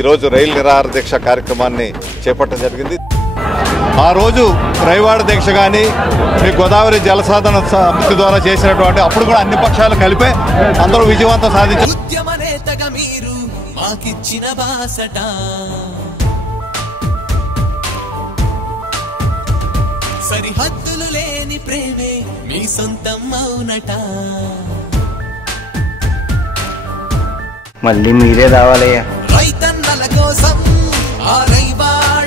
ఈరోజు రైలు నిరాహార దీక్ష కార్యక్రమాన్ని చేపట్టడం జరిగింది. ఆ రోజు రైవాడ దీక్ష కానీ మీ గోదావరి జలసాధన సమితి ద్వారా చేసినటువంటి అప్పుడు కూడా అన్ని పక్షాలు కలిపే అందరూ విజయవంతం సాధించారు. సరిహద్దులు లేని ప్రేమే మీ సొంతం అవునట. మళ్ళీ మీరే రావాలయ్యా. రైతన్నల కోసం ఆ రైవాడ